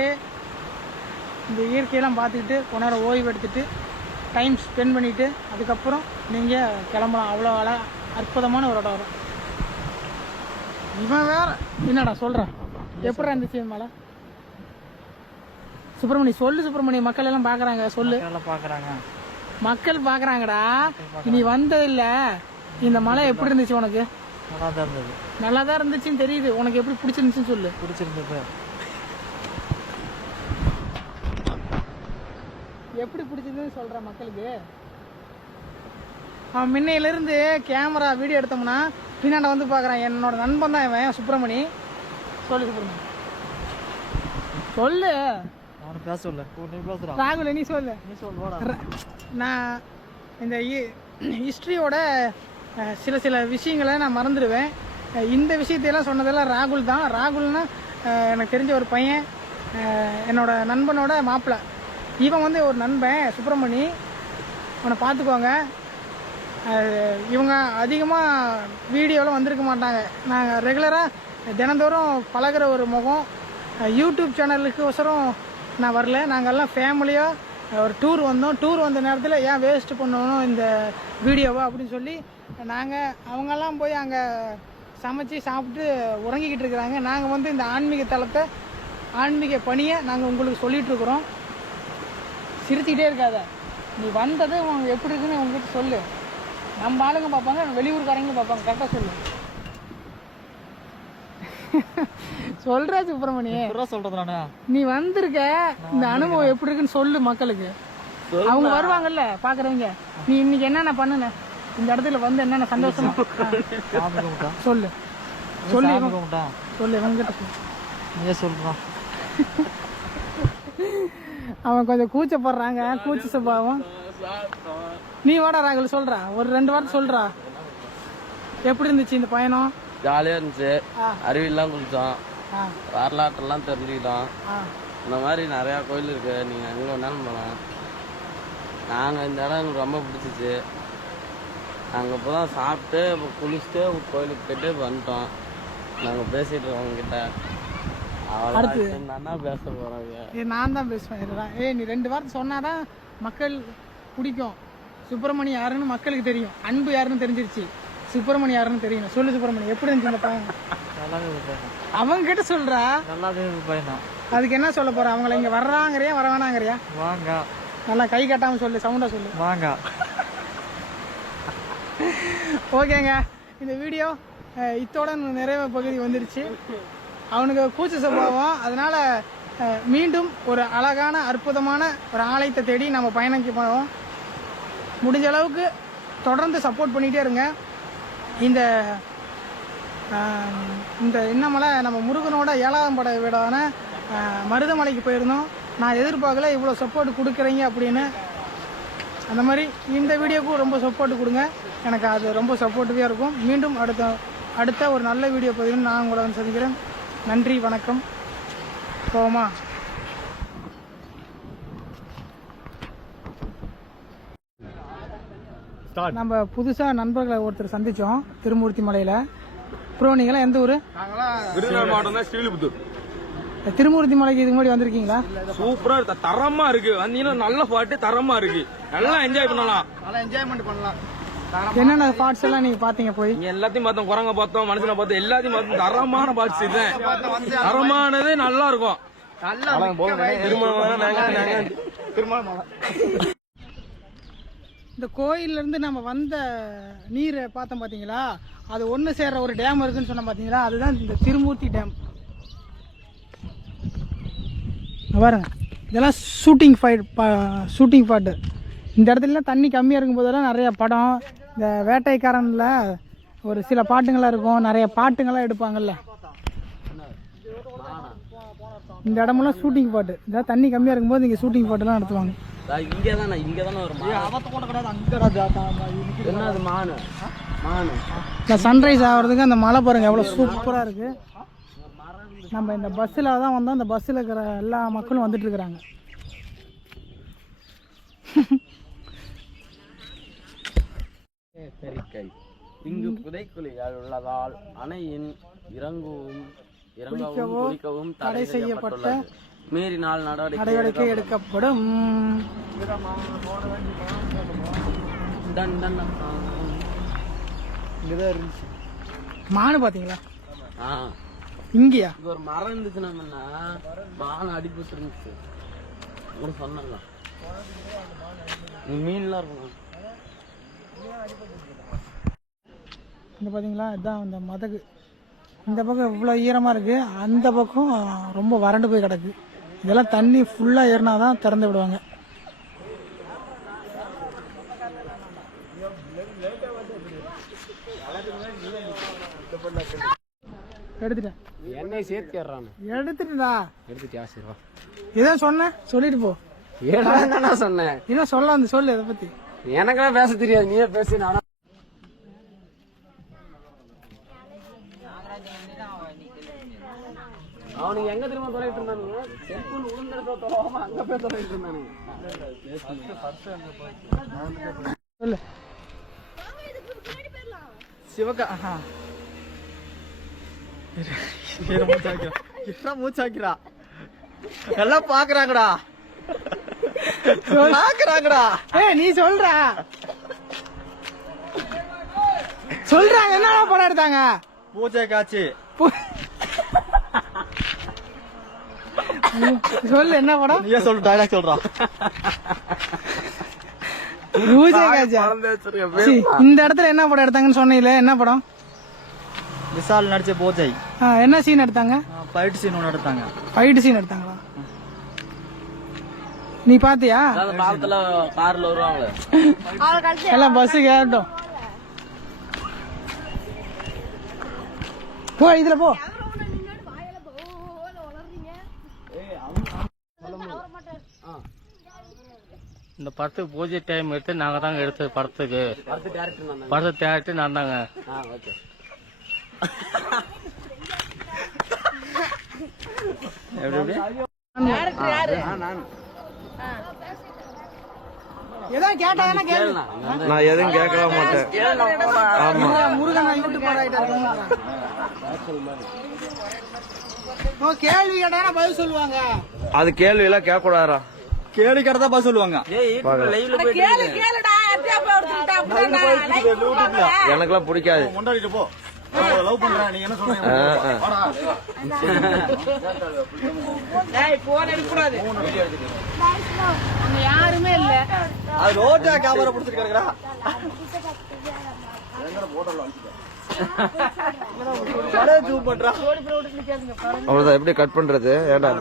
இந்த இயற்கையெல்லாம் பார்த்துக்கிட்டு கொஞ்ச நேரம் ஓய்வு எடுத்துகிட்டு டைம் ஸ்பெண்ட் பண்ணிவிட்டு அதுக்கப்புறம் நீங்கள் கிளம்பலாம். அவ்வளோ அற்புதமான ஒரு இடம் வரும். இவன் வேறு என்னடா சொல்கிறேன், எப்படா இருந்துச்சு மலை? சுப்பிரமணி சொல்லு. சுப்பிரமணி மக்கள் எல்லாம் பார்க்குறாங்க, சொல்லு. பார்க்குறாங்க, மக்கள் பார்க்குறாங்கடா. நீ வந்ததில்ல, இந்த மலை எப்படி இருந்துச்சு உனக்கு? நல்லா தான் இருந்தது. நல்லா தான் இருந்துச்சுன்னு தெரியுது. உனக்கு எப்படி பிடிச்சிருந்துச்சுன்னு சொல்லு. பிடிச்சிருந்தது. எப்படி பிடிச்சதுன்னு சொல்கிற மக்களுக்கு. அவன் முன்னையிலேருந்து கேமரா வீடியோ எடுத்தோம்னா பின்னாண்ட வந்து பார்க்குறான். என்னோட நண்பன் தான் இவன் சுப்பிரமணி. சொல்லு சுப்பிரமணி, சொல்லு. அவனை பேச சொல்ல நீ பேசுறான் ராகுல் நீ சொல்லு. நீ சொல்லுவாடா. நான் இந்த ஹிஸ்ட்ரியோட சில விஷயங்களை நான் மறந்துடுவேன். இந்த விஷயத்தையெல்லாம் சொன்னதெல்லாம் ராகுல் தான். ராகுல்னா எனக்கு தெரிஞ்ச ஒரு பையன், என்னோட நண்பனோட மாப்பிள்ளை. இவன் வந்து ஒரு நண்பன் சுப்பிரமணி, அவனை பார்த்துக்கோங்க. இவங்க அதிகமாக வீடியோவில் வந்திருக்க மாட்டாங்க. நாங்கள் ரெகுலராக தினந்தோறும் பழகிற ஒரு முகம். யூடியூப் சேனலுக்கு ஒசரம் நான் வரல. நாங்கள்லாம் ஃபேமிலியாக ஒரு டூர் வந்தோம். டூர் வந்த நேரத்தில் ஏன் வேஸ்ட் பண்ணணும் இந்த வீடியோவை அப்படின்னு சொல்லி அவங்கெல்லாம் போய் அங்கே சமைச்சு சாப்பிட்டு உறங்கிக்கிட்டு இருக்கிறாங்க. நாங்கள் வந்து இந்த ஆன்மீக தளத்தை, ஆன்மீக பணியை நாங்கள் உங்களுக்கு சொல்லிகிட்ருக்குறோம். சிரிச்சுக்கிட்டே இருக்காத. நீ வந்தது உனக்கு எப்படி இருக்குன்னு உங்ககிட்ட சொல்லு. நம்ம ஆளுங்க பார்ப்பாங்க, வெளியூர்காரங்க பார்ப்பாங்க. கரெக்டாக சொல்லு. சொல்ற சுப்பிரமணி, சொல்றதுனானே நீ வந்திருக்க, இந்த அனுபவம் எப்படி இருக்குன்னு சொல்லு மக்களுக்கு. அவங்க வருவாங்கல்ல பாக்குறவங்க. நீ இன்னைக்கு என்னென்ன பண்ணுன, இந்த இடத்துல வந்து என்னென்ன சந்தோஷமா சொல்லு. சொல்லு சொல்லு உங்ககிட்ட சொல்லு. நீயே சொல்றான். அவன் கொஞ்சம் கூச்சப்படுறாங்க, கூச்ச சுபாவம். நீ வாடா ராகுல் சொல்றா, ஒரு 2 வாரம் சொல்றா. எப்படி இருந்துச்சு இந்த பயணம்? ஜாலியாக இருந்துச்சு. அருவிலாம் குளித்தோம், வரலாற்றெல்லாம் தெரிஞ்சுக்கிட்டோம். இந்த மாதிரி நிறையா கோயில் இருக்கு, நீங்கள் எங்கே வேணாலும் போகலாம். நாங்கள் இந்த இடம் எங்களுக்கு ரொம்ப பிடிச்சிச்சு. நாங்கள் இப்போ தான் சாப்பிட்டு இப்போ குளிச்சுட்டு கோயிலுக்கு போயிட்டு வந்துட்டோம். நாங்கள் பேசிகிட்டு இருக்கோம் உங்ககிட்ட. அடுத்து நான் பேச போகிறாங்க. நான் தான் பேசுவேன். நீ 2 வாரத்தை சொன்னாதான் மக்கள் பிடிக்கும். சுப்பிரமணி யாருன்னு மக்களுக்கு தெரியும். அன்பு யாருன்னு தெரிஞ்சிருச்சு, சுப்பிரமணி யாருன்னு தெரியும். சொல்லு சுப்பிரமணி, எப்படி இருந்துச்சு இந்த பையன்? அவங்க கிட்ட சொல்றா. நல்லா பையனா. அதுக்கு என்ன சொல்ல போற? அவங்கள இங்க வர்றாங்கறியா வர வேணாங்கறியா? வாங்க. நல்லா கை கட்டாம சொல்லு, சவுண்டா சொல்லு. வாங்க. ஓகேங்க, இந்த வீடியோ இத்தோட நிறைவு பகுதி வந்துருச்சு. அவனுக்கு கூச்ச சுபாவம், அதனால மீண்டும் ஒரு அழகான அற்புதமான ஒரு ஆலயத்தை தேடி நம்ம பயணிக்க போவோம். முடிஞ்ச அளவுக்கு தொடர்ந்து சப்போர்ட் பண்ணிகிட்டே இருங்க. இந்த இன்னமலை நம்ம முருகனோட 7ஆம் படை வீடான மருதமலைக்கு போயிருந்தோம். நான் எதிர்பார்க்கல இவ்வளோ சப்போர்ட் கொடுக்குறீங்க அப்படின்னு. அந்த மாதிரி இந்த வீடியோக்கும் ரொம்ப சப்போர்ட் கொடுங்க, எனக்கு அது ரொம்ப சப்போர்ட்டிவாக இருக்கும். மீண்டும் அடுத்த ஒரு நல்ல வீடியோ பதிவு நான் உங்களை வந்து சந்திக்கிறேன். நன்றி, வணக்கம். போமா. நம்ம புதுசாக நண்பர்களை ஒருத்தர் சந்தித்தோம் திருமூர்த்தி மலையில். ப்ரோ, நீங்களாம் எந்த ஊர்? விருதுநகர் மாவட்டம் தான், ஸ்ரீவில்லிபுத்தூர். திருமூர்த்தி மலைக்கு இதுக்கு முன்னாடி வந்திருக்கீங்களா? சூப்பரா இருக்கு, தரமா இருக்கு. வந்தீங்கன்னா நல்ல பாட்டு, தரமா இருக்கு, நல்லா என்ஜாய் பண்ணலாம். நல்லா என்ஜாய்மெண்ட் பண்ணலாம். என்னென்ன பார்ட்ஸ் எல்லாம் நீங்க பாத்தீங்க? போய் இங்க எல்லாத்தையும் பார்த்தோம், குரங்க பார்த்தோம், மனுஷனை பார்த்தோம், எல்லாத்தையும் பார்த்தோம். தரமான பார்ட்ஸ் இது, தரமானது, நல்லா இருக்கும். இந்த கோயில்ல இருந்து நம்ம வந்த நீரை பார்த்தோம் பாத்தீங்களா? அது ஒன்று சேர்ற ஒரு டேம் இருக்குன்னு சொன்ன பாத்தீங்களா? அதுதான் இந்த திருமூர்த்தி டேம். பாருங்க, இதெல்லாம் ஷூட்டிங் ஸ்பாட்டு. இந்த இடத்துல தண்ணி கம்மியாக இருக்கும் போதெல்லாம் நிறைய படம், இந்த வேட்டைக்காரனில் ஒரு சில பாட்டுங்கள்லாம் இருக்கும், நிறைய பாட்டுங்கள்லாம் எடுப்பாங்கல்ல. இந்த இடமெல்லாம் ஷூட்டிங் ஸ்பாட்டு. இந்த தண்ணி கம்மியாக இருக்கும்போது இங்கே ஷூட்டிங் ஸ்பாட்டுலாம் நடத்துவாங்க. இந்த சன்ரைஸ் ஆகிறதுக்கு அந்த மலை பாருங்க எவ்வளோ சூப்பராக இருக்கு. நம்ம இந்த பஸ்ஸில் தான் வந்தோம். இந்த பஸ்ஸில் இருக்கிற எல்லா மக்களும் வந்துட்டு இருக்கிறாங்க. இங்கு புதைக்குழிகள் உள்ளதால் அணையின் இறங்கவும் தடை செய்யப்பட்டுள்ளது. மீறினால் நடவடிக்கை எடுக்கப்படும். மானு பாத்தீங்களா? இங்கயா ஒரு மரம் இருந்துச்சுன்னா மான் அடிபட்டு இருந்துச்சு. சொன்னல மீன்லாம் இருக்கும். இந்த பார்த்தீங்களா, இதுதான் அந்த மதகு. இந்த பக்கம் இவ்வளோ ஈரமாக இருக்குது, அந்த பக்கம் ரொம்ப வறண்டு போய் கிடக்கு. இதெல்லாம் தண்ணி ஃபுல்லாக ஏறினா தான் திறந்து விடுவாங்க. எடுத்துட்டேன். என்னை சேர்த்து ஏறானு எடுத்துட்டா? எடுத்துட்டியா? சரி வா. ஏதோ சொன்னேன் சொல்லிட்டு போ. ஏறான்னு தான் நான் சொன்னேன். என்ன சொல்ல வந்து சொல்லு இதை பத்தி. எனக்கெல்லாம் பேச தெரியாது, நீயே பேசி. நானும் அவனுக்கு எங்க திரும்ப தொலைட்டு இருந்தானுங்க, செல்போன் உளுந்தெடுத்த தொலைவாம அங்க போய் தொலைட்டு இருந்தானுங்க. சொல்லு. சிவகா மூச்சாக்கிறா எல்லாம் பாக்குறாங்கடா பாக்குறாங்கடா. நீ சொல்றா சொல்றாங்க. என்னடா படம் எடுத்தாங்க? பூஜை காட்சி. சொல்லு என்ன படம்? நீயே சொல்லு, டைலாக் சொல்றான். பூஜை காட்சியா? சீ, இந்த இடத்துல என்ன படம் எடுத்தாங்கன்னு சொன்னீங்களே, என்ன படம்? விஷால் நடிச்ச பூஜை. என்ன சீன் எடுத்தாங்க? ஃபைட் சீன் ஒன்று எடுத்தாங்க. ஃபைட் சீன் எடுத்தாங்களா? நீ பாத்தியா? பாலத்துல கார்ல வருவாங்களே, எல்லாம் பஸ் கேட்டோம். போ இதுல போ. இந்த படத்துக்கு பூஜை டைம் எடுத்து நாங்க தாங்க எடுத்தது. படத்துக்கு படத்தை தேடிட்டு நான் தாங்க. எதாவது கேட்டா என்ன கேளு. நான் எதுவும் கேட்கவே மாட்டேன். முருகன் யூடியூப் கேள்வி கேட்டா பதில் சொல்லுவாங்க. அது கேள்வி எல்லாம் கேட்க கூடாதா? கேள்வி கேட்டதா பதில் சொல்லுவாங்க. எனக்கெல்லாம் பிடிக்காது. கொண்டாடிட்டு போ. லவ் பண்றேன் நீ என்ன சொல்றீங்க? யாருமே இல்ல. அது ரோட்டா கேமரா பிடிச்சிருக்காருடா. அவ்வளவுதான். எப்படி கட் பண்றது? ஏண்டா